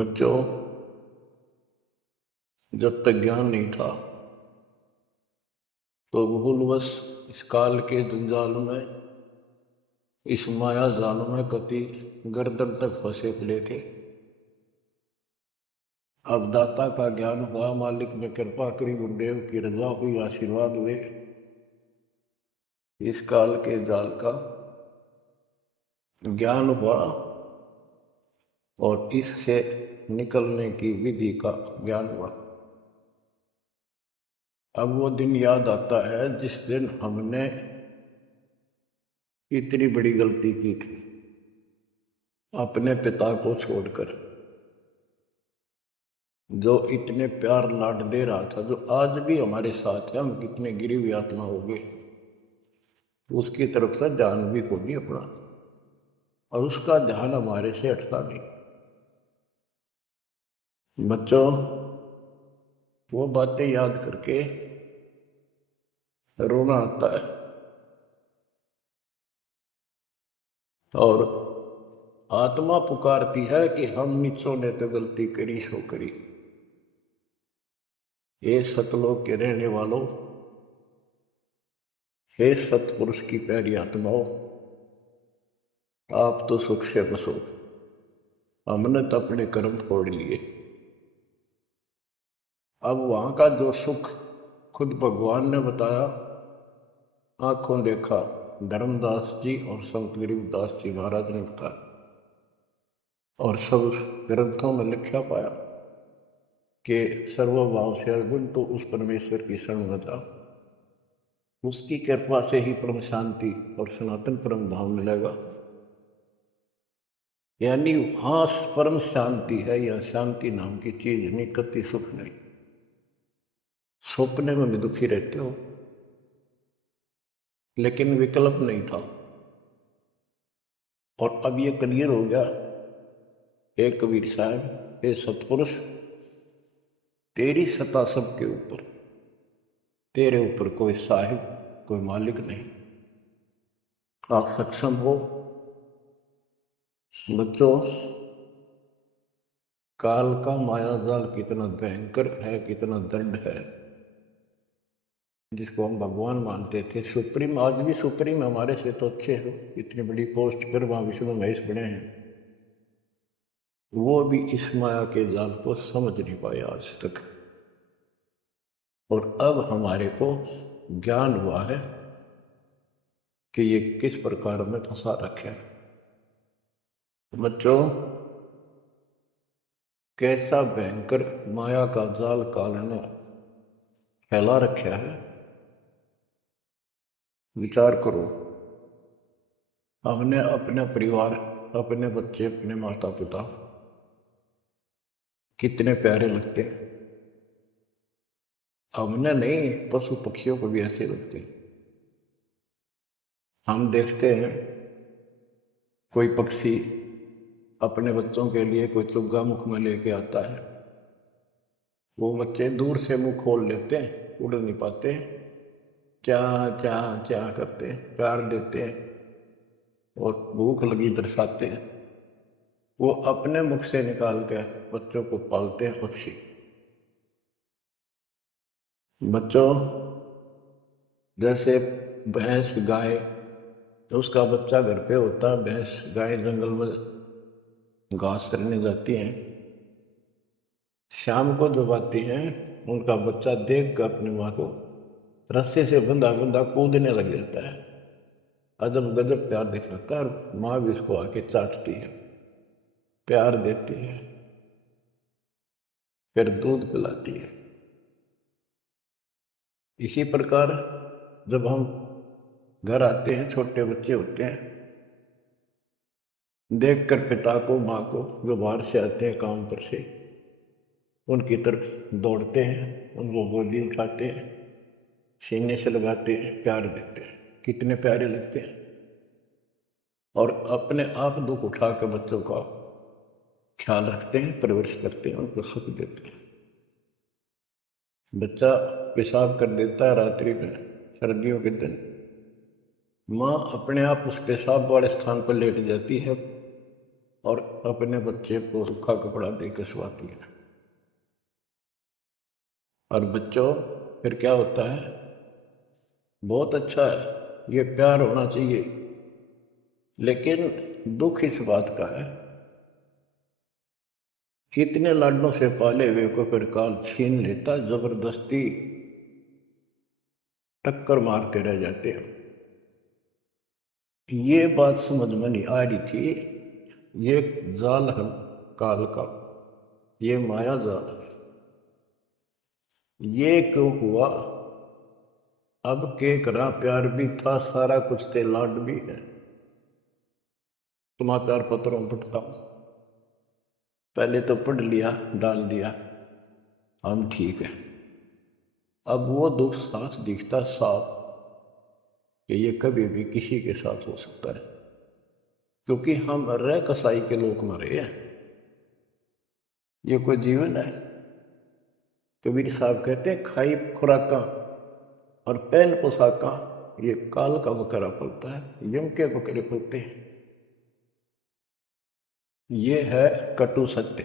बच्चों, जब तक ज्ञान नहीं था तो भूलवश इस काल के जंजाल में, इस माया जाल में कति गर्दन तक फंसे पड़े थे। अब दाता का ज्ञान हुआ, मालिक ने कृपा करी, गुरुदेव की रजा हुई, आशीर्वाद हुए। इस काल के जाल का ज्ञान हुआ और इससे निकलने की विधि का ज्ञान हुआ। अब वो दिन याद आता है जिस दिन हमने इतनी बड़ी गलती की थी, अपने पिता को छोड़कर, जो इतने प्यार लाड दे रहा था, जो आज भी हमारे साथ है। हम कितने गिरी हुई आत्मा हो गए, उसकी तरफ से ध्यान भी खो नहीं अपना, और उसका ध्यान हमारे से हटता नहीं। बच्चों, वो बातें याद करके रोना आता है, और आत्मा पुकारती है कि हम निचो ने तो गलती करी सो करी। हे सतलोक के रहने वालों, हे सतपुरुष की प्यारी आत्माओं, आप तो सुख से बसो, हमने तो अपने कर्म छोड़ लिए। अब वहां का जो सुख खुद भगवान ने बताया, आंखों देखा, धर्मदास जी और संत गरीबदास जी महाराज ने बताया, और सब ग्रंथों में लिखा पाया कि सर्वभाव से अर्जुन तो उस परमेश्वर की शरण में जा, उसकी कृपा से ही परम शांति और सनातन परम धाम मिलेगा। यानी हाँ, परम शांति है, या शांति नाम की चीज नहीं, कति सुख नहीं। सपने में भी दुखी रहते हो, लेकिन विकल्प नहीं था। और अब ये क्लियर हो गया। हे कबीर साहब, हे सतपुरुष, तेरी सत्ता सबके ऊपर, तेरे ऊपर कोई साहिब, कोई मालिक नहीं। आप सक्षम हो। बच्चों, काल का मायाजाल कितना भयंकर है, कितना दंड है, जिसको हम भगवान मानते थे, सुप्रीम। आज भी सुप्रीम हमारे से तो अच्छे हो, इतनी बड़ी पोस्ट पर वहां विष्णु महेश बने हैं, वो भी इस माया के जाल को समझ नहीं पाए आज तक। और अब हमारे को ज्ञान हुआ है कि ये किस प्रकार में फंसा रखे है। बच्चों, कैसा भयंकर माया का जाल काल ने फैला रखा है, विचार करो। हमने अपने परिवार, अपने बच्चे, अपने माता पिता कितने प्यारे लगते, हमने नहीं, पशु पक्षियों को भी ऐसे लगते। हम देखते हैं कोई पक्षी अपने बच्चों के लिए कोई चुग्गा मुख में लेके आता है, वो बच्चे दूर से मुंह खोल लेते हैं, उड़ नहीं पाते, क्या क्या क्या करते हैं, प्यार देते हैं और भूख लगी दर्शाते हैं। वो अपने मुख से निकाल के बच्चों को पालते हैं पक्षी। बच्चों, जैसे भैंस गाय, उसका बच्चा घर पे होता है, भैंस गाय जंगल में घास करने जाती हैं, शाम को जब आती हैं, उनका बच्चा देख कर अपनी माँ को रस्से से बंधा बंधा कूदने लग जाता है। अजब गजब प्यार दिखाता है, और माँ भी उसको आके चाटती है, प्यार देती है, फिर दूध पिलाती है। इसी प्रकार जब हम घर आते हैं, छोटे बच्चे होते हैं, देखकर पिता को, माँ को, जो बाहर से आते हैं काम पर से, उनकी तरफ दौड़ते हैं, उनको गोदी उठाते हैं, सीने से लगाते हैं, प्यार देते हैं, कितने प्यारे लगते हैं। और अपने आप दुख उठा कर बच्चों का ख्याल रखते हैं, परवरिश करते हैं, उनको सुख देते हैं। बच्चा पेशाब कर देता है रात्रि में, सर्दियों के दिन, माँ अपने आप उस पेशाब वाले स्थान पर लेट जाती है, और अपने बच्चे को सूखा कपड़ा दे के सुलाती है। और बच्चों फिर क्या होता है, बहुत अच्छा है, ये प्यार होना चाहिए। लेकिन दुख इस बात का है, इतने लाडों से पाले हुए को फिर काल छीन लेता, जबरदस्ती टक्कर मारते रह जाते हैं। ये बात समझ में नहीं आ रही थी, ये जाल है काल का, ये माया जाल है। ये क्यों हुआ? अब के करा, प्यार भी था, सारा कुछ थे, लाड भी है। समाचार पत्रों में पढ़ता हूं, पहले तो पढ़ लिया, डाल दिया, हम ठीक है। अब वो दुख साथ दिखता साफ कि ये कभी भी किसी के साथ हो सकता है, क्योंकि हम रह कसाई के लोग मरे हैं। ये कोई जीवन है? कबीर साहब कहते हैं, खाई खुराका और पहन पोशाका, ये काल का बकरा पलता है, यम के बकरे पलते हैं। ये है कटु सत्य,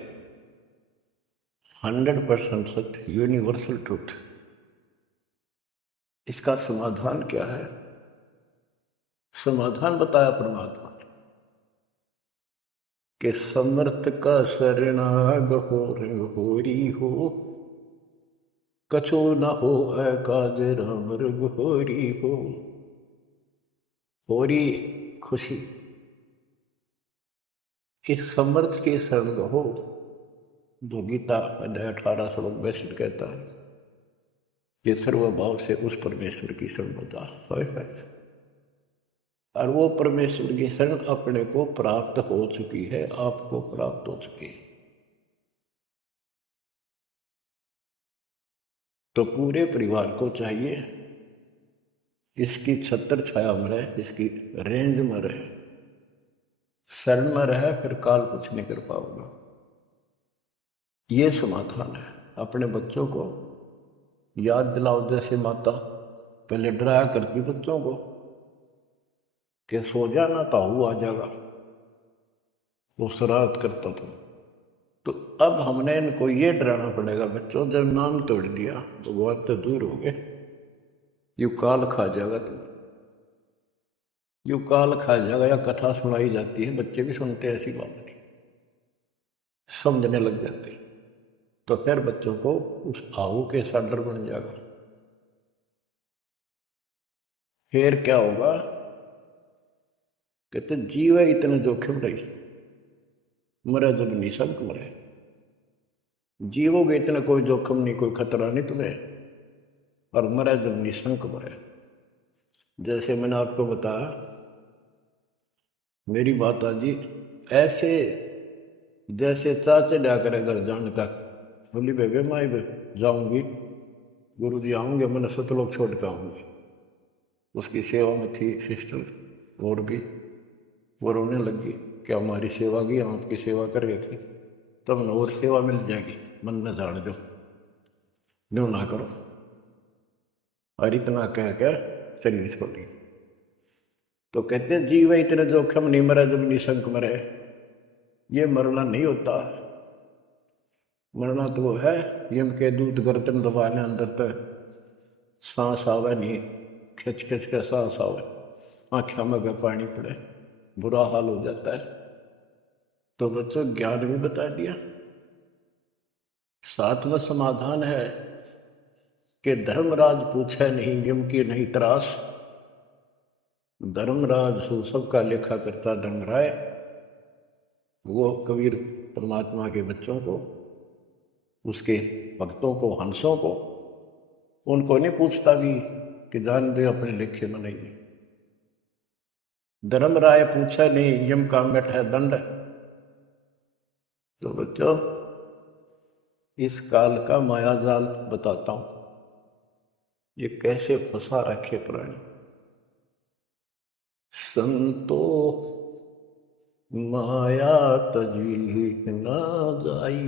100% सत्य, यूनिवर्सल ट्रूथ। इसका समाधान क्या है? समाधान बताया परमात्मा कि समर्थ का शरणाग होरी हो, कछो न हो है काज राम होरी हो। होरी खुशी, इस समर्थ के शरण हो, जो गीता अध्याय 18 श्लोक 62 कहता है, ये सर्वभाव से उस परमेश्वर की शरण होता है। और वो परमेश्वर की शरण अपने को प्राप्त हो चुकी है, आपको प्राप्त हो चुकी है। तो पूरे परिवार को चाहिए इसकी छत्र छाया में रहे, इसकी रेंज में रहे, शरण में रहे, फिर काल कुछ नहीं कर पाओगे। ये समाधान है। अपने बच्चों को याद दिलाओ, जैसे माता पहले डराया करती बच्चों को कि सो जाना ताऊ आ जाएगा, वो शरारत करता था। तो अब हमने इनको ये डराना पड़ेगा, बच्चों जब नाम तोड़ दिया भगवान तो दूर हो गए, यू काल खा जाएगा तुम, यू काल खा जाएगा। या कथा सुनाई जाती है, बच्चे भी सुनते हैं, ऐसी बात की समझने लग जाते हैं। तो फिर बच्चों को उस आहू के साथ डर बन जाएगा। फिर क्या होगा? कहते जीव है इतने जोखिम रही, मरे जब निशंक मरे। जीवोगे इतना कोई जोखिम नहीं, कोई खतरा नहीं तुम्हें, और मरे जब निशंक मरे। जैसे मैंने आपको बताया, मेरी माता जी ऐसे जैसे चाचे डा करे घर जाने तक, बोली बेबे मैं जाऊंगी, गुरु जी आऊंगे, मैंने सतलोक छोड़ के आऊंगी। उसकी सेवा में थी सिस्टर और भी, वो रोने लगी कि हमारी सेवा की, हम आपकी सेवा कर रहे थे, तब न और सेवा मिल जाएगी, मन न जान दो, न्यू ना करो। और इतना कह कर शरीर छोड़ी। तो कहते जीव इतने जोखिम नहीं मरे जब निशंक मरे। ये मरना नहीं होता, मरना तो वो है यम के दूध गर्दन दबाने अंदर तक सांस आवे नहीं, खिंच खिंच के सांस आवे, आँखों में अगर पानी पड़े, बुरा हाल हो जाता है। तो बच्चों ज्ञान भी बता दिया। सातवां समाधान है कि धर्मराज पूछे नहीं यम की नहीं त्रास। धर्मराज सो सबका लेखा करता धर्मराय, वो कबीर परमात्मा के बच्चों को, उसके भक्तों को, हंसों को, उनको नहीं पूछता कि जान दे अपने लेखे में नहीं। धर्मराय पूछा नहीं यम का मिट है दंड। तो बच्चों इस काल का माया जाल बताता हूं, ये कैसे फंसा रखे प्राणी। संतो माया तजी ना जाई,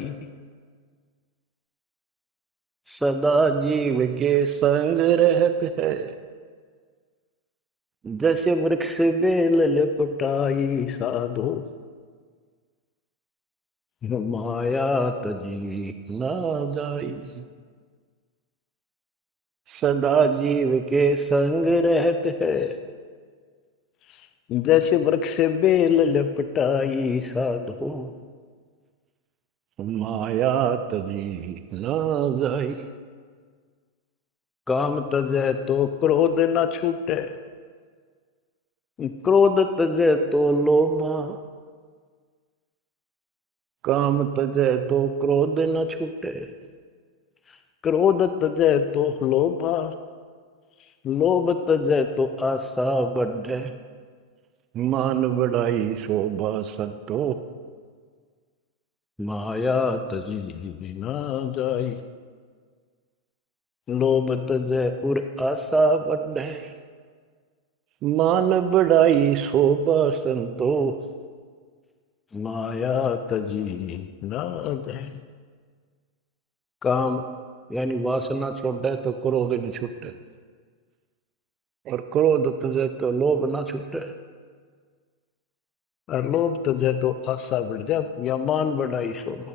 सदा जीव के संग रहत है, जैसे वृक्ष बेल लपटाई साधो, माया तजी ना जाई। सदा जीव के संग रहत है, जैसे वृक्ष बेल लपटाई साधो। माया तजी ना जाई। काम तजै तो क्रोध न छूटे, क्रोध तजै तो लोभा। काम तजै तो क्रोध न छूटे, क्रोध तजै तो लोभा। लोभ तजै तो आशा बढ़े, मान बढ़ाई शोभा संतो। माया तजी ना जाई। लोभ तजै उर आशा बढ़े, मान बढ़ाई शोभा संतो। माया तजी ना जाए। काम यानी वासना छोड़े तो क्रोध नहीं छूटे, और क्रोध तजे तो लोभ ना छूटे, और लोभ तजे तो आशा बढ़ जाए या मान बढ़ाई शोभा।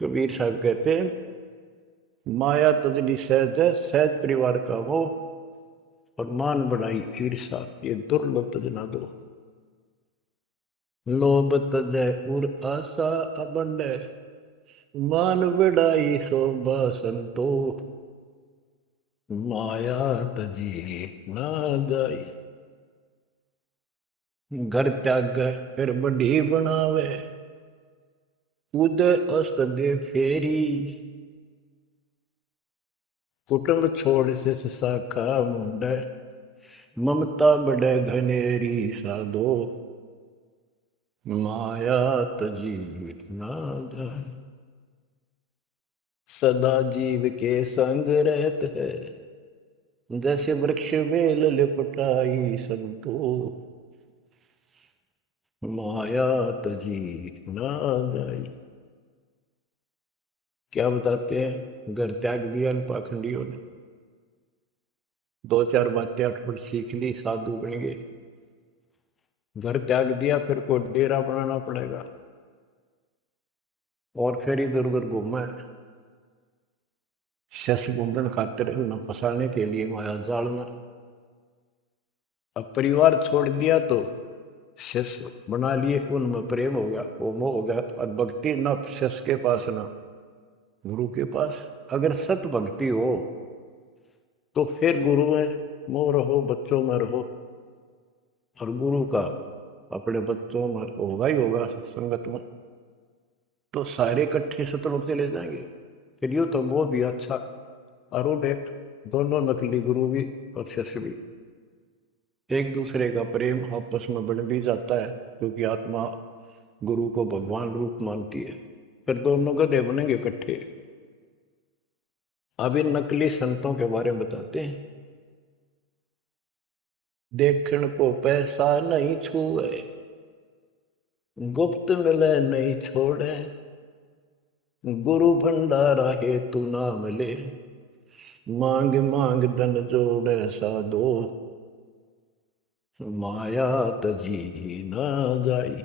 कबीर साहब कहते हैं, माया तजनी सहज है, सहज परिवार का वो, और मान बढ़ाई ईर्षा, ये दुर्लभ तजना दो। लोभ तजै उर आशा अबंडे, मान बढ़ाई शोभा संतो। माया तजी ना जाई। घर त्याग फिर बड़ी बनावे, उदय अस्त दे फेरी। कुटुंब छोड़ से शाखा मुंडे, ममता बढ़े घनेरी साधो। माया तजी ना जाए। सदा जीव के संग रहत है, जैसे वृक्ष बेल लिपटाई संतो। माया तजी ना जाई। क्या बताते हैं, घर त्याग दिया पाखंडियों ने, दो चार बातें अटपट सीख ली, साधु बन गए। घर त्याग दिया, फिर को डेरा बनाना पड़ेगा, और फिर इधर उधर घूमे शश गुंडन खातिर न फंसाने के लिए माया जाल में। अब परिवार छोड़ दिया तो शिष्य बना लिए, उनमें प्रेम हो गया, वो मोह हो गया, और भक्ति न शिष्य के पास न गुरु के पास। अगर सत भक्ति हो तो फिर गुरु में मोह रहो, बच्चों में रहो, और गुरु का अपने बच्चों में होगा ही होगा संगत में, तो सारे इकट्ठे सतलोक चले जाएंगे। फिर यूँ तो वो भी अच्छा, और वो देख दोनों नकली गुरु भी और शिष्य भी एक दूसरे का प्रेम आपस में बढ़ भी जाता है, क्योंकि आत्मा गुरु को भगवान रूप मानती है। फिर दोनों गधे बनेंगे इकट्ठे। अब इन नकली संतों के बारे में बताते हैं। देखण को पैसा नहीं छुए, गुप्त मिले नहीं छोड़े। गुरु भंडारा हेतु ना मिले, मांग मांग धन जोड़े साधो। माया तजी ना जाई।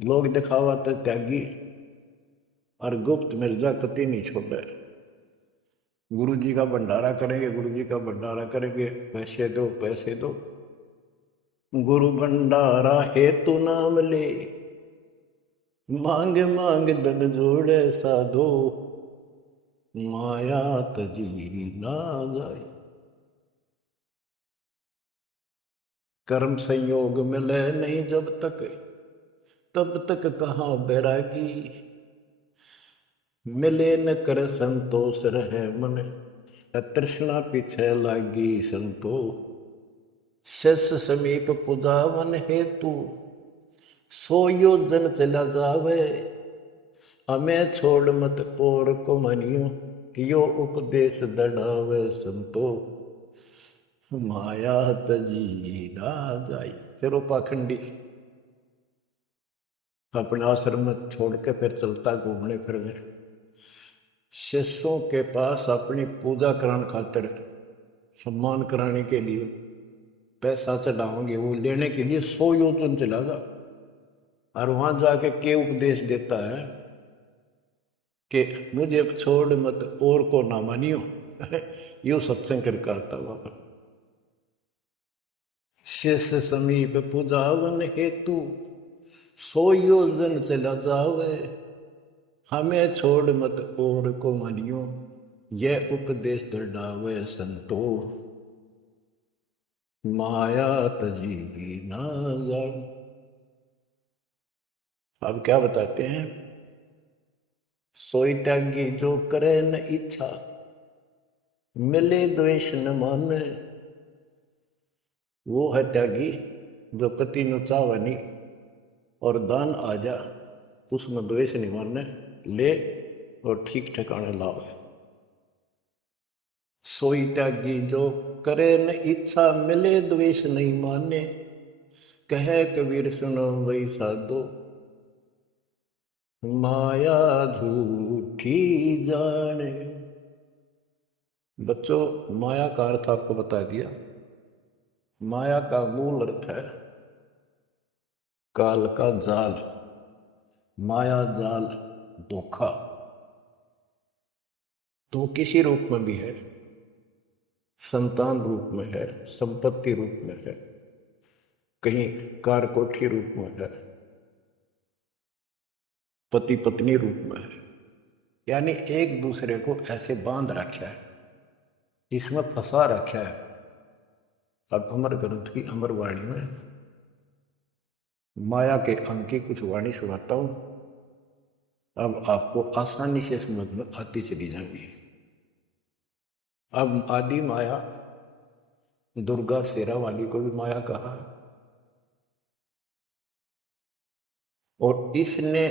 लोग दिखावा तो त्यागी, और गुप्त मिर्जा कति नहीं छोड़े। गुरु जी का भंडारा करेंगे, गुरु जी का भंडारा करेंगे, पैसे दो पैसे दो। गुरु भंडारा हेतु नाम ले, मांग मांग धन जोड़े साधो। माया तजी ना जाए। कर्म संयोग मिले नहीं जब तक, तब तक कहाँ बैरागी। मिले न कर संतोष रहे मन, तृष्णा पीछे लागी संतो। शिष्य समीप पुजावन हेतु, सो योजन चला जावे। हमें छोड़ मत और को मनियो, कियो उपदेश दड़ावे संतो। माया तजी ना जाई। फिर वो पाखंडी अपने आश्रम में छोड़ के फिर चलता घूमने फिरने। शिष्यों के पास अपनी पूजा कराने खातिर, सम्मान कराने के लिए पैसा चढ़ाओगे, वो लेने के लिए 100 योजन चलागा। और वहां जाके के उपदेश देता है कि मुझे छोड़ मत और को ना मानियो। यो सत्संग कर करता हुआ शेष समीप पुजावन हेतु सो योजन चला जावे, हमें छोड़ मत और को मानियो, यह उपदेश दृढ़ावे संतो, माया तजी ना जान। अब क्या बताते हैं, सोई त्यागी जो करे न इच्छा, मिले द्वेष न माने, वो है त्यागी जो पति नु चावनी और दान आ जा उसमें द्वेष नहीं माने, ले और ठीक ठिकाने लावे। सोई त्यागी जो करे न इच्छा, मिले द्वेष नहीं माने, कहे कबीर सुनो वही साधो, माया झूठी जाने। बच्चों, माया का अर्थ आपको बता दिया। माया का मूल अर्थ है काल का जाल, माया जाल, धोखा। तो किसी रूप में भी है, संतान रूप में है, संपत्ति रूप में है, कहीं कार कोठी रूप में है, पति पत्नी रूप में है, यानी एक दूसरे को ऐसे बांध रखा है, इसमें फंसा रखा है। अब अमर ग्रंथ की अमर वाणी में माया के अंग की कुछ वाणी सुनाता हूं, अब आपको आसानी से समझ में आती चली जाएंगी। अब आदि माया दुर्गा शेरा वाली को भी माया कहा, और इसने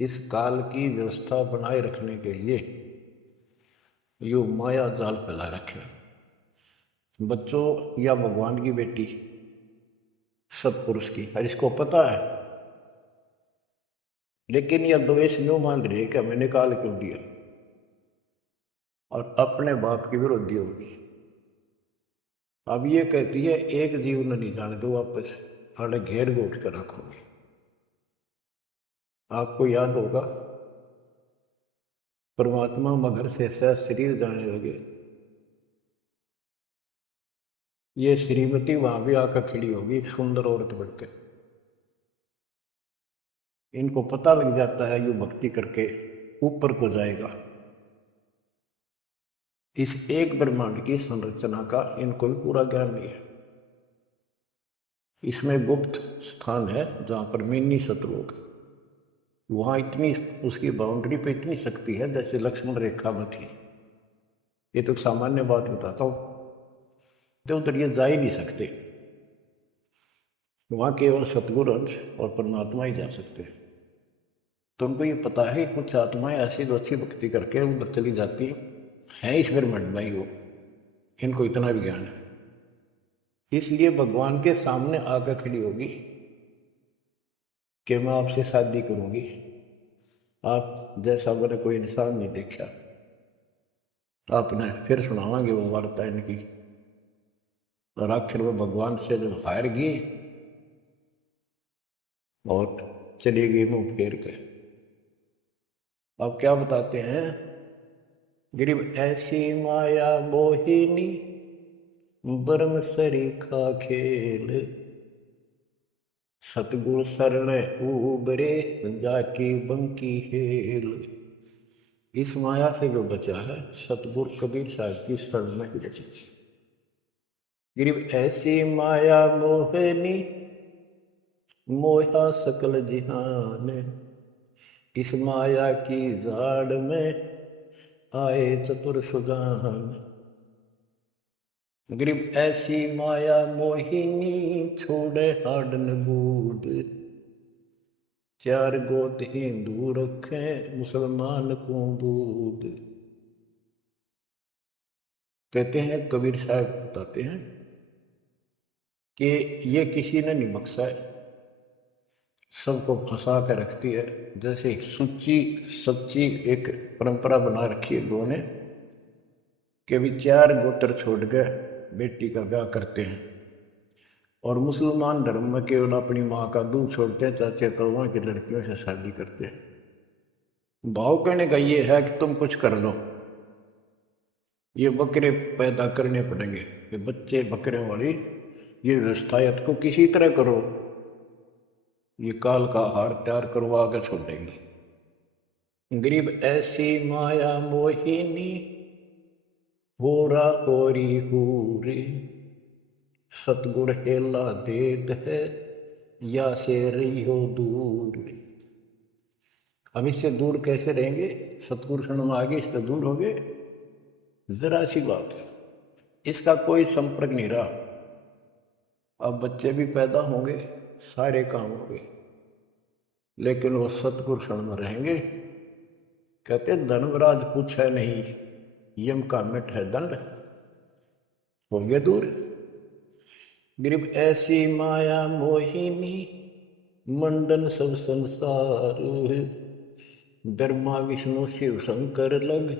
इस काल की व्यवस्था बनाए रखने के लिए यो माया जाल फैला रखे। बच्चों, या भगवान की बेटी सतपुरुष की, और इसको पता है, लेकिन यह द्वेष न्यू मान रही है कि हमें निकाल क्यों दिया, और अपने बाप की विरोधी होगी। अब ये कहती है एक जीव न नहीं जाने दो, वापस अरे घेर घोट कर रखोगे। आपको याद होगा परमात्मा मगर से सह शरीर जाने लगे, ये श्रीमती वहां भी आकर खड़ी होगी, सुंदर औरत बढ़कर। इनको पता लग जाता है ये भक्ति करके ऊपर को जाएगा। इस एक ब्रह्मांड की संरचना का इनको भी पूरा ज्ञान नहीं है। इसमें गुप्त स्थान है जहां पर मिनी शत्रुग, वहां इतनी उसकी बाउंड्री पे इतनी शक्ति है जैसे लक्ष्मण रेखा में थी। ये तो सामान्य बात बताता हूं, तो उधर ये जा ही नहीं सकते, वहां केवल सतगुरु अंश और परमात्मा ही जा सकते हैं। तो उनको ये पता है कुछ आत्माएं ऐसी जो अच्छी भक्ति करके उधर चली जाती है इस ब्रह्मांड में ही, वो इनको इतना भी ज्ञान है, इसलिए भगवान के सामने आकर खड़ी होगी कि मैं आपसे शादी करूंगी, आप जैसा मैंने कोई इंसान नहीं देखा। आपने फिर सुनावांगे वो वार्ता इनकी, और आखिर वो भगवान से जब हार गई और चली गई मुंह फेर के। अब क्या बताते हैं, गरीब ऐसी माया मोहिनी ब्रह्म सरीखा खेल, सतगुरु शरण उबरे जाकी बंकी हेल। इस माया से जो बचा है सतगुरु कबीर साहब की शरण में ही बचा। गरीब ऐसी माया मोहिनी मोहा सकल जिहान, इस माया की जाड़ में आए चतुर सुजान। गरीब ऐसी माया मोहिनी छोड़े हाडन बूद, चार गोत हिंदू रखे मुसलमान को दूध। कहते हैं कबीर साहब बताते हैं कि ये किसी ने नहीं बख्शा है, सबको फंसा कर रखती है। जैसे सुच्ची सच्ची एक परंपरा बना रखी है लोगों ने कि भी चार गोत्र छोड़ के बेटी का ब्याह करते हैं, और मुसलमान धर्म में केवल अपनी माँ का दूध छोड़ते हैं, चाचे तो वहाँ की लड़कियों से शादी करते हैं। भाव कहने का ये है कि तुम कुछ कर लो, ये बकरे पैदा करने पड़ेंगे, ये बच्चे बकरे वाली ये व्यवस्था को किसी तरह करो, ये काल का हार तैयार करवा के छोड़ेंगी। गरीब ऐसी माया मोहिनी होरा होरी हूरी, सतगुर हेला देत है या से रही हो दूर। हम इससे दूर कैसे रहेंगे? सतगुरु शरण आगे इससे दूर हो गए? जरा सी बात है, इसका कोई संपर्क नहीं रहा। अब बच्चे भी पैदा होंगे, सारे काम होंगे, लेकिन वो सतगुरु शरण में रहेंगे। कहते धर्मराज कुछ है नहीं, यम का मिट है दंड, होंगे दूर। गरीब ऐसी माया मोहिनी मंडन सब संसार, ब्रह्मा विष्णु शिव शंकर लग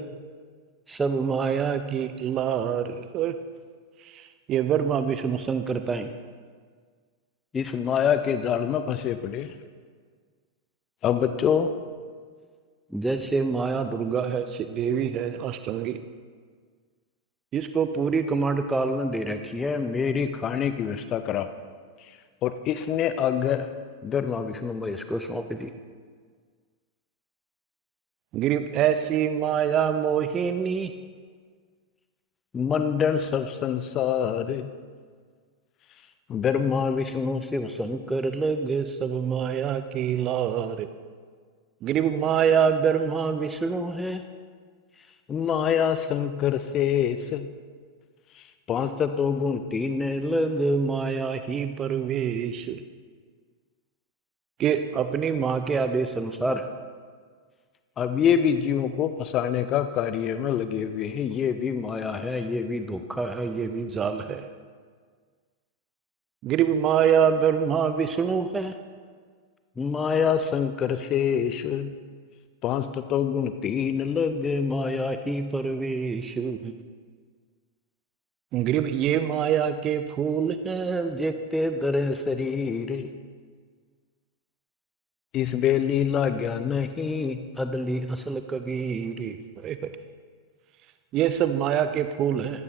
सब माया की लार। ये ब्रह्मा विष्णु शंकर ताई इस माया के जाल में फंसे पड़े। अब बच्चों, जैसे माया दुर्गा है, देवी है अष्टंगी, इसको पूरी कमांड काल ने दे रखी है, मेरी खाने की व्यवस्था करा, और इसने आगे ब्रह्मा विष्णु महेश को सौंप दी। गरीब ऐसी माया मोहिनी मंडन सब संसार, ब्रह्मा विष्णु शिव शंकर लगे सब माया की लार। गरीब माया ब्रह्मा विष्णु है, माया शंकर शेष, पांच तत्व गुण तीन लग माया ही परवेश। के अपनी माँ के आदेश अनुसार अब ये भी जीवों को फंसाने का कार्य में लगे हुए हैं। ये भी माया है, ये भी धोखा है, ये भी जाल है। गरीब माया ब्रह्मा विष्णु है, माया शंकर शेष, पांच तत्व गुण तीन लग माया ही परवेश। गरीब ये माया के फूल हैं देखते दर शरीर, इस बेली लाग्या नहीं अदली असल कबीर। ये सब माया के फूल हैं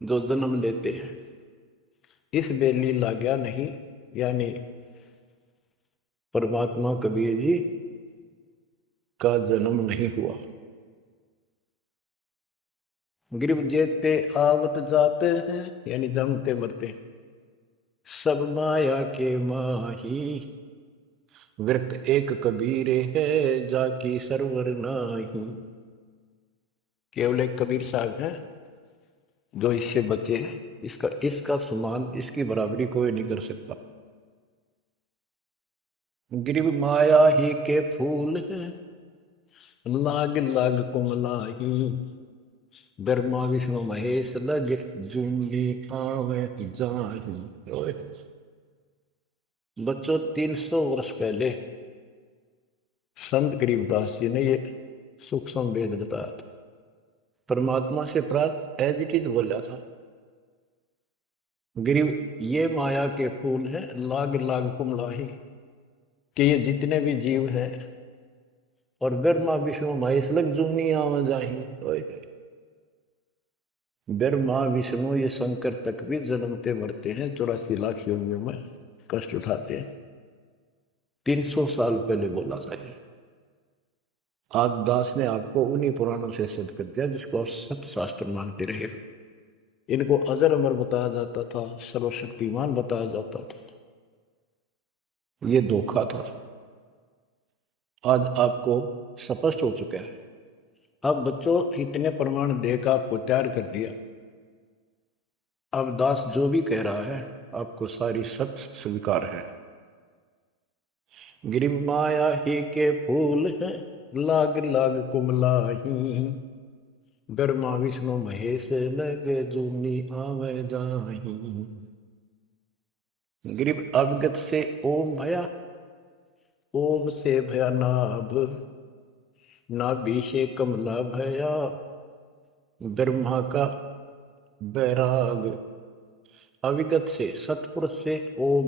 जो जन्म लेते हैं, इस बेली लाग्या नहीं, यानी परमात्मा कबीर जी का जन्म नहीं हुआ। गरीब जेते आवत जाते हैं, यानी जन्मते मरते, सब माया के माही, वृत एक कबीर है जाकी सरवर नाही। केवल एक कबीर साहब है जो इससे बचे हैं, इसका समान, इसकी बराबरी कोई नहीं कर सकता। गरीब माया ही के फूल है लाग लाग कुमलाही, ब्रह्मा विष्णु महेश लग जूंगी आवे जाही। बच्चों, 300 वर्ष पहले संत गरीबदास जी ने ये सूक्ष्म वेद बताया था, परमात्मा से प्राप्त एज इट इज बोला था। गरीब ये माया के फूल हैं लाग लाग कुमलाही, कि ये जितने भी जीव हैं, और ब्रह्मा विष्णु महेश लग जूनी आवा जाही। ब्रह्मा विष्णु ये शंकर तक भी जन्मते मरते हैं, 84 लाख योनियों में कष्ट उठाते हैं। 300 साल पहले बोला था ये। आज दास ने आपको उन्हीं पुराणों से सिद्ध कर दिया जिसको आप सत्य शास्त्र मानते रहे। इनको अजर अमर बताया जाता था, सर्वशक्तिमान बताया जाता था, ये धोखा था। आज आपको स्पष्ट हो चुका है। अब बच्चों, इतने प्रमाण देकर आपको तैयार कर दिया। अब दास जो भी कह रहा है आपको सारी सत्य स्वीकार है। गिरिम माया ही के फूल है लाग लाग कुमलाही, ब्रह्मा विष्णु महेश लग जूनी आवे जाही। गिरिब अवगत से ओम भया, ओम से भया नाभ, नाभि से कमला भया, ब्रह्मा का बैराग, अविगत से सतपुरुष से ओम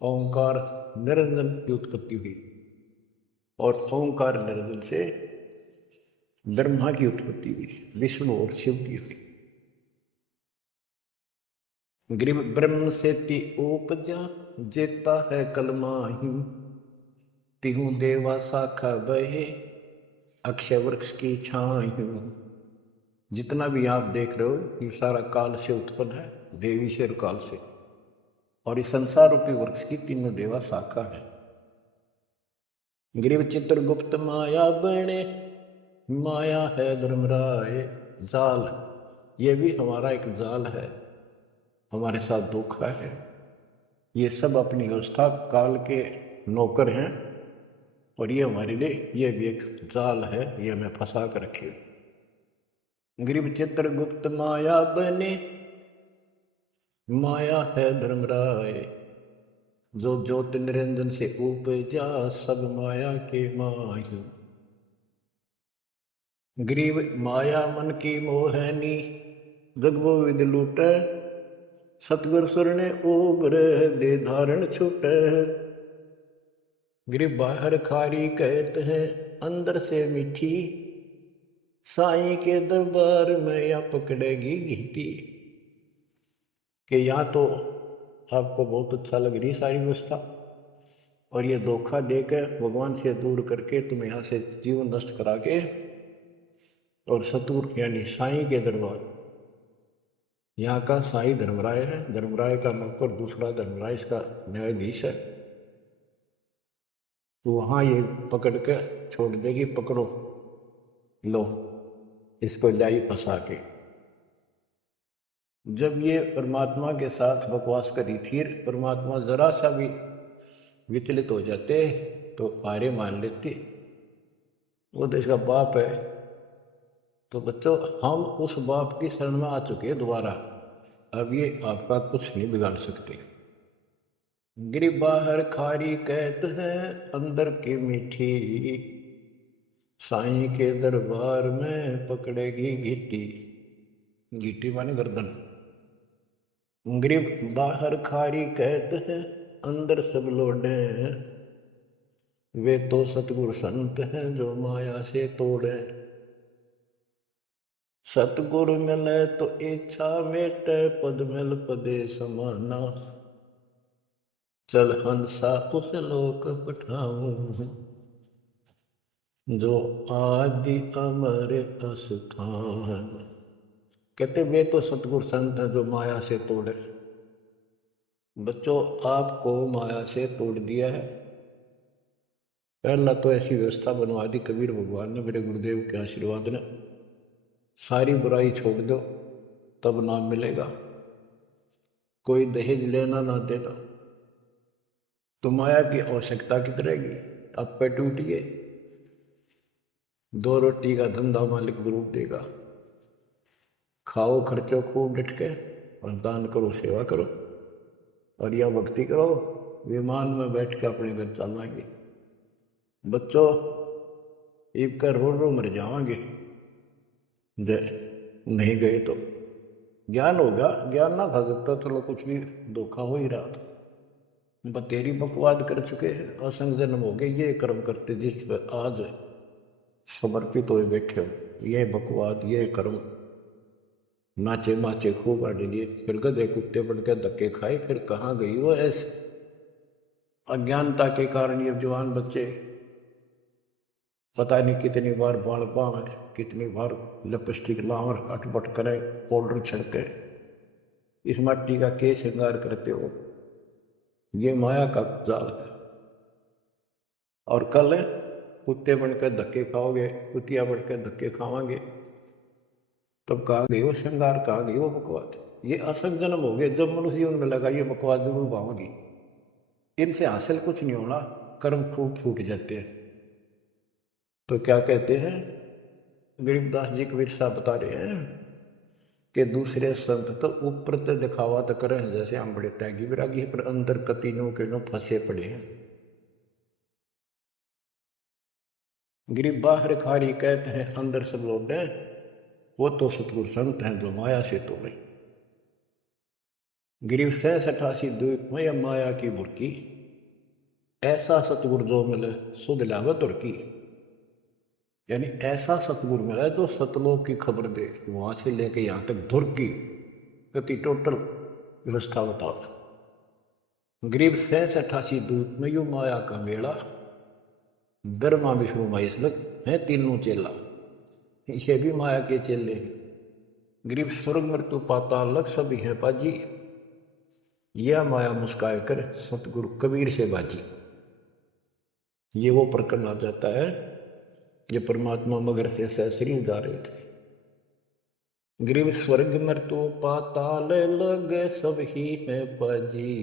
ओंकार निरंजन की उत्पत्ति हुई और ओंकार निरंजन से ब्रह्मा की उत्पत्ति हुई, विष्णु और शिव की हुई। ग्रीव ब्रह्म से ति उपजा जेता है कलमाही, तिहु देवा शाखा बहे अक्षय वृक्ष की छाई। जितना भी आप देख रहे हो ये सारा काल से उत्पन्न है, देवी से और काल से, और इस संसार रूपी वृक्ष की तीनों देवा शाखा है। ग्रीव चित्रगुप्त माया बने, माया है धर्मराय जाल, ये भी हमारा एक जाल है, हमारे साथ धोखा है। ये सब अपनी व्यवस्था काल के नौकर हैं और ये हमारे लिए ये भी एक जाल है, ये हमें फंसा कर रखे। ग्रीव चित्रगुप्त माया बने, माया है धर्मराय, जो ज्योति निरंजन से उपजा सब माया के माही। ग्रीव माया मन की मोहनी, जगबो विद लूट, सतगुर सुर ने ओबर दे धारण छूट। ग्रीव बाहर खारी कहत है अंदर से मीठी, साईं के दरबार में या पकड़ेगी घीटी। कि यहाँ तो आपको बहुत अच्छा लग रही सारी व्यवस्था, और ये धोखा देकर भगवान से दूर करके तुम यहाँ से जीवन नष्ट करा के और सतगुर यानी साईं के दरबार, यहाँ का साईं धर्मराय है, धर्मराय का नौकर दूसरा धर्मराय इसका न्यायाधीश है, तो वहाँ ये पकड़ के छोड़ देगी, पकड़ो लो इसको लाई फंसा के। जब ये परमात्मा के साथ बकवास करी थी, परमात्मा जरा सा भी विचलित हो जाते तो आरे मान लेते, वो तो इसका बाप है। तो बच्चों हम उस बाप की शरण में आ चुके हैं दोबारा, अब ये आपका कुछ नहीं बिगाड़ सकते। गिर बाहर खारी कहत है अंदर की मीठी, साईं के दरबार में पकड़ेगी घीटी। घीटी माने गर्दन। ग्रीब बाहर खारी कहत है अंदर सब लोडे, वे तो सतगुरु संत हैं जो माया से तोड़े। सतगुरु मिले तो इच्छा मेटे, पद मिल पदे समाना, चल हंसा उस लोक पठाऊं, जो आदि अमर अस्थान। कहते वे तो सतगुरु संत हैं जो माया से तोड़े। बच्चों आपको माया से तोड़ दिया है। पहला तो ऐसी व्यवस्था बनवा दी कबीर भगवान ने, मेरे गुरुदेव के आशीर्वाद ने, सारी बुराई छोड़ दो तब नाम मिलेगा। कोई दहेज लेना ना देना, तो माया की आवश्यकता कितनी रहेगी। अब पे टूटिए, 2 रोटी का धंधा मालिक ग्रुप देगा, खाओ खर्चो खूब डट के और दान करो, सेवा करो और या भक्ति करो, विमान में बैठ के अपने घर चलाएंगे। बच्चों ईब कर रो रो मर जाओगे नहीं गए तो। ज्ञान होगा, ज्ञान ना था जब तक चलो कुछ भी धोखा हो ही रहा था। बतेरी बकवाद कर चुके हैं, असंग जन्म हो गए, ये कर्म करते जिस पर आज समर्पित हो बैठे हो, ये बकवाद ये कर्म, नाचे माचे खूब आड़े लिए, फिर गधे कुत्ते बन के धक्के खाए, फिर कहाँ गई वो ऐसे। अज्ञानता के कारण ये जवान बच्चे पता नहीं कितनी बार बाल पावे, कितनी बार लिपस्टिक लावर अटपट करे, पाउडर छिड़के, इस मट्टी का के श्रृंगार करते हो। ये माया का जाल है। और कल कुत्ते बनकर धक्के खाओगे, कुतिया बनकर धक्के खाओगे, तब कहा गई वो श्रृंगार, कहा गई वो बकवाद। ये असंग जन्म हो गए, जब मनुष्य जीवन में लगा ये बकवाद जरूर पाओगी। इनसे हासिल कुछ नहीं होना, कर्म खूब फूट जाते हैं। तो क्या कहते हैं गरीबदास जी कबीर साहब बता रहे हैं कि दूसरे संत तो ऊपर तो दिखावा तो करें जैसे हम बड़े त्यागी विरागी, पर अंदर कतीनों के नो फंसे पड़े हैं। गरीब बाहर खारी कहते हैं अंदर सब लोग हैं, वो तो सतगुरु संत हैं जो माया से तोड़े। गिरिव 87 द्वीप में या माया की बुरकी, ऐसा सतगुरु जो मिले सो दिलावे तुर्की। यानी ऐसा सतगुरु मिला जो सतलोक की खबर दे, वहां से लेके यहां तक धुर की गति टोटल व्यवस्था बताओ। गरीब 87 द्वीप में यू माया का मेला, ब्रह्मा विष्णु महेश है तीनों चेला, ये भी माया के चेले हैं। गरीब स्वर्ग मृत्यु पाताल लग सभी है पाजी, यह माया मुस्काए कर सतगुरु कबीर से बाजी। ये वो प्रकरण आ जाता है जो परमात्मा मगर से सहसरी जा रहे थे। गरीब स्वर्ग मृत्यु पाताल लग सब ही है बाजी,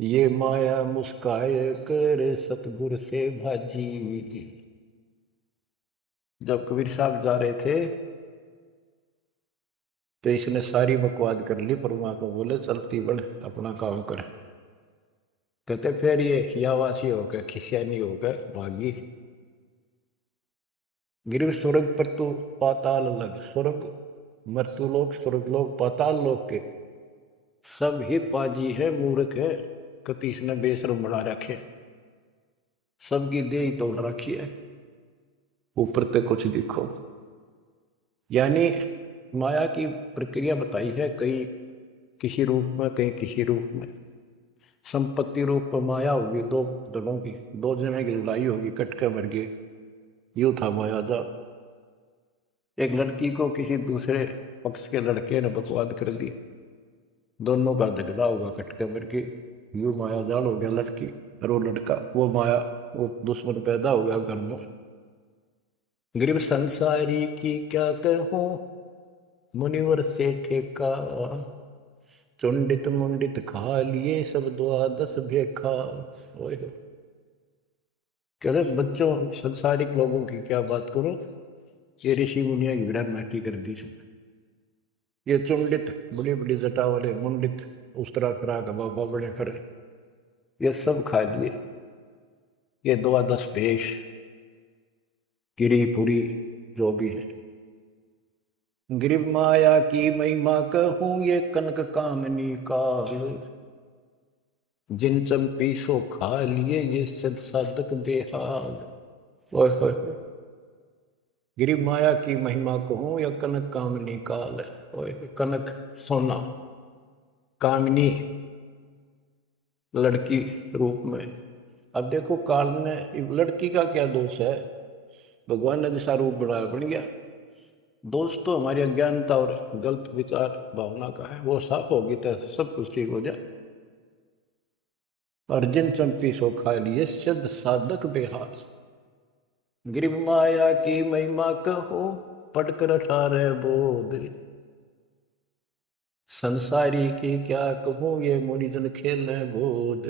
ये माया मुस्काए कर सतगुरु से भाजी। जब कबीर साहब जा रहे थे तो इसने सारी बकवाद कर ली, परमात्मा बोले चलती बढ़ अपना काम कर। कहते फिर ये खियावासी होकर खिसियानी होकर भागी। गिरिव स्वर्ग पर तो पाताल लग, स्वर्ग मृत्युलोक स्वर्गलोक पाताल लोक के सब ही पाजी है मूर्ख है, कतीश ने बेशरम बना रखे, सबकी दे ही तोड़ रखी है, ऊपर तक कुछ दिखो। यानी माया की प्रक्रिया बताई है, कहीं किसी रूप में कहीं किसी रूप में। संपत्ति रूप में माया होगी, दो दलों की, दो जने की लड़ाई होगी, कट के मर गए, यूँ था माया जाल। एक लड़की को किसी दूसरे पक्ष के लड़के ने बकवाद कर दी, दोनों का झगड़ा होगा, कट के मर गए, यूँ माया जाल हो गया लड़की और वो लड़का, वो माया वो दुश्मन पैदा हो गया घर में। गरीब संसारी की क्या कहूँ मुनिवर से ठेका, चुंडित मुंडित खा लिए सब द्वादश भेखा। कहते बच्चों संसारिक लोगों की क्या बात करो, ये ऋषि मुनिया की विड़ा माटी कर दी। ये चुंडित बड़ी बड़ी जटा वाले मुंडित उस तरह करा का बाबा बड़े फिर ये सब खा लिए, ये द्वादश भेष गिरी पुरी जो भी है। गिरिव माया की महिमा कहूं ये कनक कामनी काल, जिन चंपी सो खा लिए ये सिद्ध साधक बेहाल। गिरिव माया की महिमा कहूं या कनक कामनी काल, कनक सोना, कामिनी लड़की रूप में। अब देखो काल में लड़की का क्या दोष है, भगवान ने जैसा रूप बनाया बन गया। दोष तो हमारी अज्ञानता और गलत विचार भावना का है, वो साफ होगी तो सब कुछ ठीक हो जाए। अर्जुन चंपी सो खा लिए सिद्ध साधक बेहाल। गिरिव माया की महिमा कहो पढ़कर 18 बोध, संसारी की क्या कहूं ये मुनिजन खेल बोध।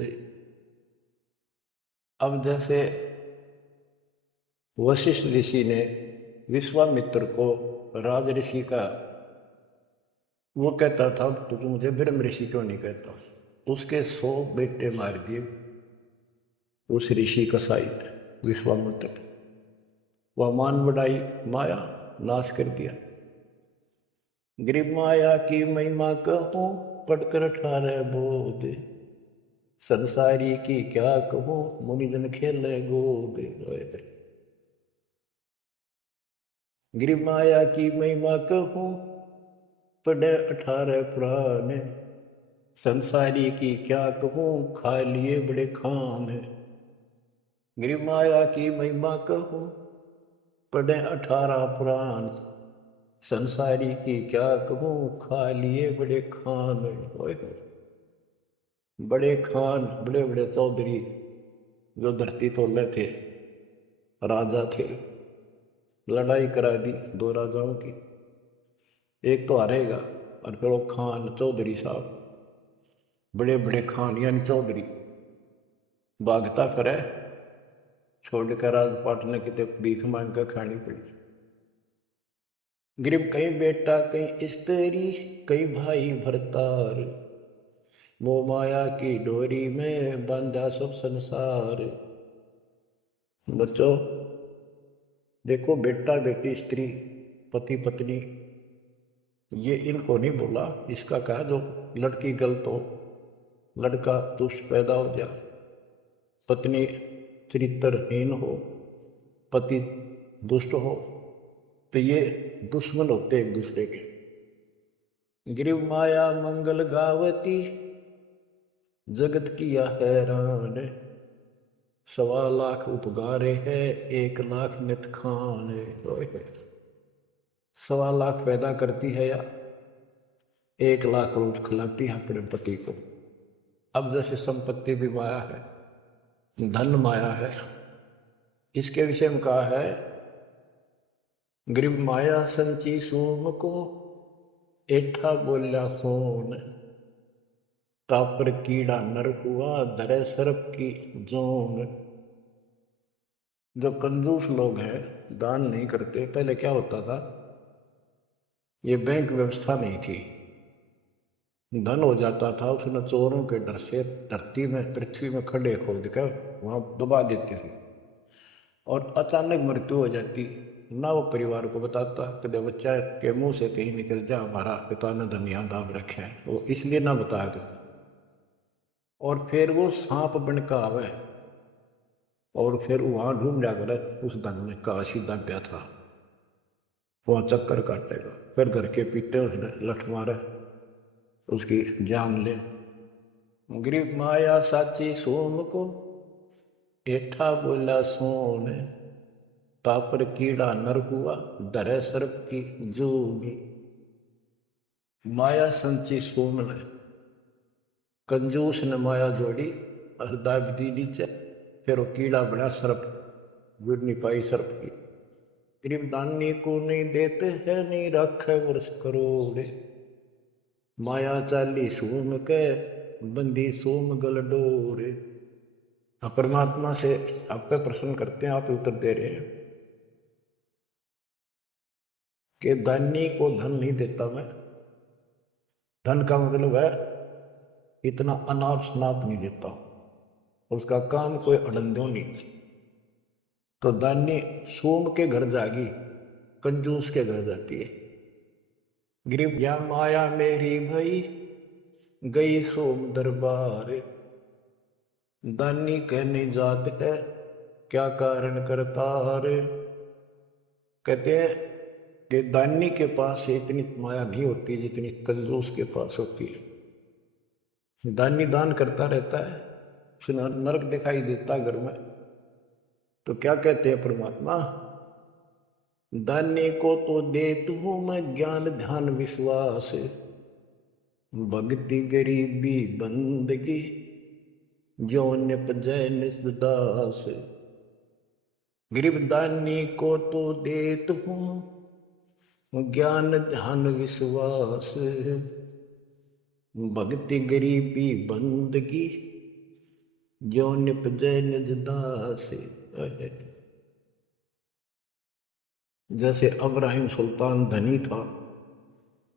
अब जैसे वशिष्ठ ऋषि ने विश्वामित्र को राज ऋषि का वो कहता था तो तू मुझे ब्रह्म ऋषि क्यों नहीं कहता, उसके 100 बेटे मार दिए उस ऋषि का साहित्य विश्वामित्र, वह मान बढ़ाई माया नाश कर दिया। गिरिव माया की महिमा कहूं पढ़कर 18 बोध, संसारी की क्या कहूं मुनिजन खेले गोद। गिरिव माया की महिमा कहूं पढ़े 18 पुराण, संसारी की क्या कहूं खा लिए बड़े खान। गिरिव माया की महिमा कहूं पढ़े 18 पुराण, संसारी की क्या कहूं खा लिए बड़े खान। बड़े खान बड़े बड़े चौधरी जो धरती तोले थे, राजा थे, लड़ाई करा दी दो राजाओं की, एक तो हारेगा और फिर वो खान चौधरी साहब बड़े बड़े खान यानी चौधरी भागता करे, छोड़कर राजपाट ने कितने भीख मांग कर खानी पड़ी। गिरिव कहीं बेटा कहीं स्त्री कहीं भाई भरतार, मोह माया की डोरी में बांधा सब संसार। बच्चों देखो बेटा बेटी स्त्री पति पत्नी ये इनको नहीं बोला, इसका कहा जो लड़की गलत हो, लड़का दुष्ट पैदा हो जाए, पत्नी चरित्रहीन हो, पति दुष्ट हो, तो ये दुश्मन होते एक दूसरे के। गिरिव माया मंगल गावती, जगत किया हैरान, 1.25 लाख उपगारे है, 1 लाख नित खाने। 1.25 लाख पैदा करती है या 1 लाख रोज खिलाती है अपने पति को। अब जैसे संपत्ति भी माया है, धन माया है, इसके विषय में कहा है, ग्रीब माया संची सोम को, एठा बोल्या सोन, तापर कीड़ा नर हुआ, धरे सर्प की जोन। जो कंजूस लोग हैं, दान नहीं करते, पहले क्या होता था, ये बैंक व्यवस्था नहीं थी, धन हो जाता था, उसने चोरों के डर से धरती में, पृथ्वी में खड्डे खोद कर वहां दबा देते थे, और अचानक मृत्यु हो जाती, ना वो परिवार को बताता, कदे बच्चा के मुंह से कहीं निकल जा, हमारा पिता ने धन यहाँ दाब रखे है, वो इसलिए ना बताया करता। और फिर वो सांप बन का आवे, और फिर वहां ढूंढ जा कर उस धन में काशी दाब्या था, वहां चक्कर काटेगा, फिर घर के पीटे उसने लठ मारे, उसकी जान ले। ग्रीब माया साची सोम को, एठा बोला सोन, तापर कीड़ा नर हुआ, धरे सर्प की जोगी। माया संची सोम ने, कंजूस ने माया जोड़ी और दाब दी नीचे, फिर वो कीड़ा बना सर्प, गिर नहीं पाई सर्प की। गरीब दानी को नहीं देते है, नहीं रखे वर्ष करोड़े, माया चाली सोम के, बंदी सोम गल डोरे। परमात्मा से आप पे प्रश्न करते हैं, आप उत्तर दे रहे हैं कि दानी को धन नहीं देता मैं। धन का मतलब है इतना अनाप शनाप नहीं देता, उसका काम कोई अड़ंदो नहीं। तो दानी सोम के घर जागी, कंजूस के घर जाती है। गरीब या माया मेरी भई, गई सोम दरबार, दानी कहने जात है, क्या कारण करतार। कहते हैं कि दानी के पास इतनी माया नहीं होती जितनी कंजूस के पास होती है। दानी दान करता रहता है, उसे नरक दिखाई देता घर में, तो क्या कहते हैं परमात्मा, दानी को तो देता हूं मैं ज्ञान ध्यान विश्वास, भक्ति गरीबी बंदगी, जो निपजय निसदास। गरीब दानी को तो देता हूं ज्ञान ध्यान विश्वास, भक्ति गरीबी बंदगी, जो निपजय निजदास। जैसे अब्राहिम सुल्तान धनी था,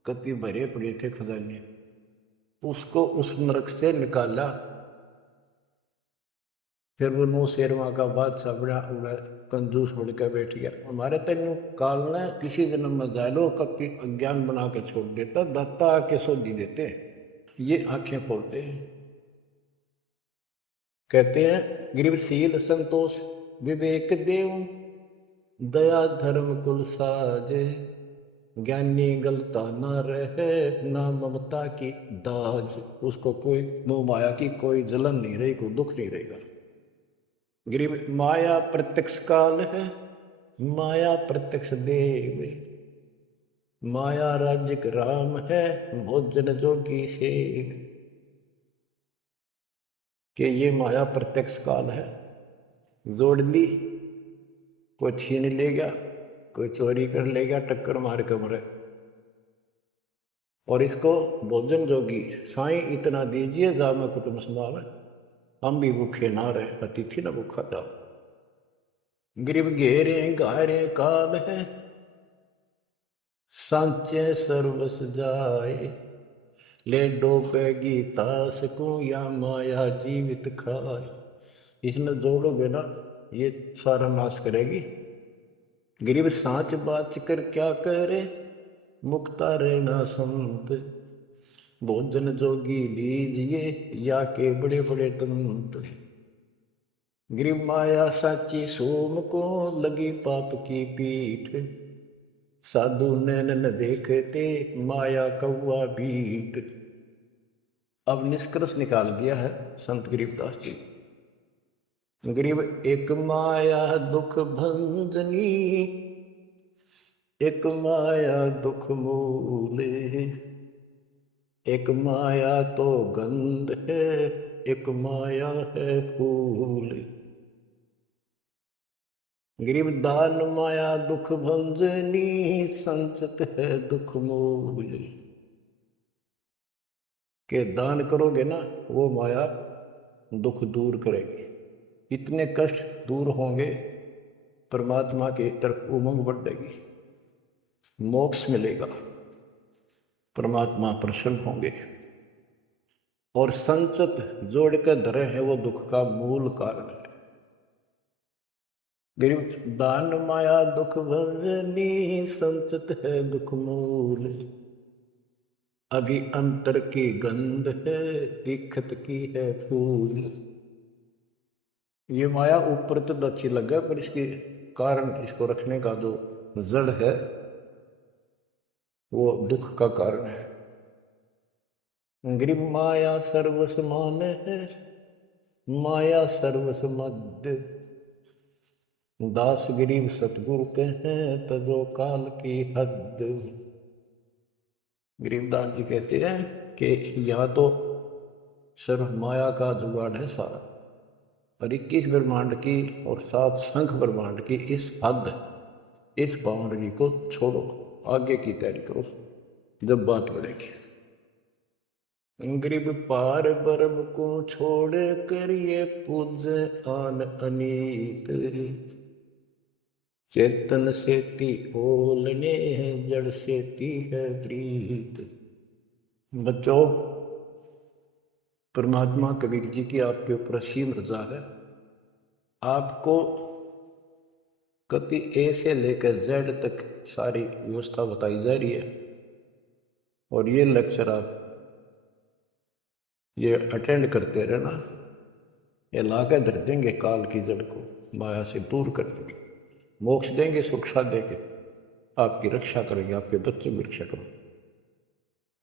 कति भरे पड़े थे खजाने, उसको उस नरक से निकाला, फिर वो 9 शेरवा का बादशाह बड़ा उड़ा कंजूस बन के बैठ गया। हमारे तेन काल ने किसी जन्म में जालो कपी अज्ञान बना के छोड़ देता, दाता आके सोधी देते, ये आंखें खोलते हैं। कहते हैं गिरशील संतोष विवेक देव, दया धर्म कुल साजे, ज्ञानी गलता न रहे, ना ममता की दाज। उसको कोई मोह माया की कोई जलन नहीं रही, कोई दुख नहीं रहेगा। गिरिव माया प्रत्यक्ष काल है, माया प्रत्यक्ष देव, माया राज्य राम है, भोजन जोगी शेर। कि ये माया प्रत्यक्ष काल है, जोड़ ली, कोई छीन ले गया, कोई चोरी कर ले गया, टक्कर मार के मरे। और इसको भोजन जोगी, साईं इतना दीजिए जा मैं कुटुंब समावे, हम भी भूखे ना रहे, अतिथि न भूखा जाओ। गिरिव घेरे गारे काल है, सांचे सर्वस जाए, ले डोबेगी तास को, या माया जीवित खाए। इसने जोड़ोगे ना, ये सारा नाश करेगी। गिरिव सांच बाच कर क्या करे, मुक्ता रहना संत, भोजन जोगी लीजिए या के बड़े बड़े दंत। गरीब माया साची सोम को लगी पाप की पीठ, साधु नैन न देखते माया कौआ बीट। अब निष्कर्ष निकाल दिया है संत गरीबदास जी। गरीब एक माया दुख भंजनी, एक माया दुख मूले, एक माया तो गंध है, एक माया है फूल। गरीब दान माया दुख भंजनी, संचत है दुख मूल। के दान करोगे ना वो माया दुख दूर करेगी, इतने कष्ट दूर होंगे, परमात्मा की तरफ उमंग बढ़ेगी, मोक्ष मिलेगा, परमात्मा प्रसन्न होंगे। और संचत जोड़ कर धरे है वो दुख का मूल कारण है। गरीब दान माया दुख भंजनी, संचत है दुख मूल। अभी अंतर की गंध है, दिखत की है फूल। ये माया ऊपर तो अच्छी लगे, पर इसके कारण, इसको रखने का जो जड़ है वो दुख का कारण है। गरीब माया सर्वसमान है, माया सर्वसमद। दास गरीब सतगुरु के हैं, तजो काल की हद। गरीबदास जी कहते हैं कि यहाँ तो सर्व माया का जुगाड़ है सारा, और 21 ब्रह्मांड की और 7 शंख ब्रह्मांड की इस हद, इस बाउंड्री को छोड़ो, आगे की तैयारी करो, जब बात बढ़ेगी। गरीब पार ब्रह्म को छोड़ कर ये पूज आन अनीत, चेतन सेती ओलने जड़ सेती है प्रीत। बच्चों, परमात्मा कबीर जी की आपके ऊपर असीम रजा है। आपको कति ए से लेकर जेड तक सारी व्यवस्था बताई जा रही है, और ये लेक्चर आप ये अटेंड करते रहना, ये लाकर धर देंगे काल की जड़ को, माया से दूर कर देंगे, मोक्ष देंगे, सुरक्षा देंगे, आपकी रक्षा करेंगे, आपके बच्चों की रक्षा करेंगे।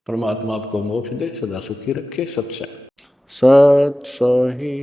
परमात्मा आपको मोक्ष दे, सदा सुखी रखे। सत्संग सत सही।